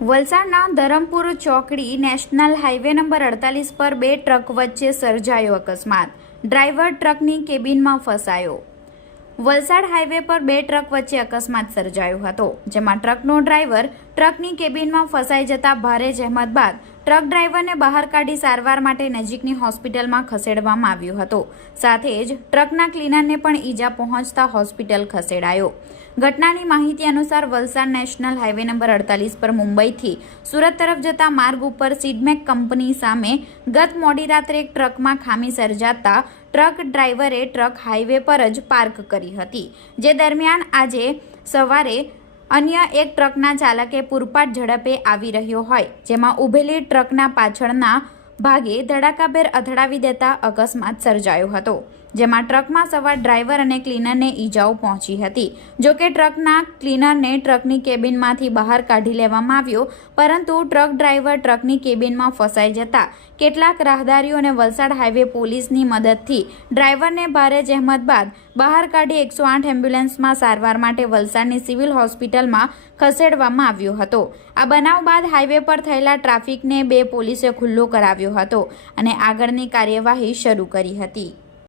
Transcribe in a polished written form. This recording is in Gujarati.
વલસાડના ધરમપુર ચોકડી નેશનલ હાઈવે નંબર 48 પર બે ટ્રક વચ્ચે સર્જાયો અકસ્માત. ડ્રાઈવર ટ્રકની કેબિનમાં ફસાયો. વલસાડ હાઈવે પર બે ટ્રક વચ્ચે અકસ્માત સર્જાયો હતો, જેમાં ટ્રકનો ડ્રાઈવર ટ્રકની કેબિનમાં ફસાઈ જતા ભારે જહેમત બાદ ટ્રક ડ્રાઈવરને બહાર કાઢી સારવાર માટે નજીકની હોસ્પિટલમાં ખસેડવામાં આવ્યો હતો. સાથે જ ટ્રકના ક્લીનરને પણ ઈજા પહોંચતા હોસ્પિટલ ખસેડાયો. ઘટનાની માહિતી અનુસાર વલસાડ નેશનલ હાઈવે નંબર 48 પર મુંબઈથી સુરત તરફ જતા માર્ગ ઉપર સિડમેક કંપની સામે ગત મોડી રાત્રે એક ટ્રકમાં ખામી સર્જાતા ટ્રક ડ્રાઈવરે ટ્રક હાઈવે પર જ પાર્ક કરી હતી. જે દરમિયાન આજે સવારે અન્ય એક ટ્રકના ચાલકે પૂરપાટ ઝડપે આવી રહ્યો હોય, જેમાં ઊભેલી ટ્રકના પાછળના ભાગે ધડાકાભેર અથડાવી દેતા અકસ્માત સર્જાયો હતો, જેમાં ટ્રકમાં સવાર ડ્રાઈવર અને ક્લીનરને ઈજાઓ પહોંચી હતી. જોકે ટ્રકના ક્લીનરને ટ્રકની કેબિનમાંથી બહાર કાઢી લેવામાં આવ્યો, પરંતુ ટ્રક ડ્રાઈવર ટ્રકની કેબિનમાં ફસાઈ જતા કેટલાક રાહદારીઓ અને વલસાડ હાઈવે પોલીસની મદદથી ડ્રાઈવરને ભારે જહેમત બાદ બહાર કાઢી 108 એમ્બ્યુલન્સમાં સારવાર માટે વલસાડની સિવિલ હોસ્પિટલમાં ખસેડવામાં આવ્યો હતો. આ બનાવ બાદ હાઈવે પર થયેલા ટ્રાફિકને બે પોલીસે ખુલ્લો કરાવ્યો હતો અને આગળની કાર્યવાહી શરૂ કરી હતી.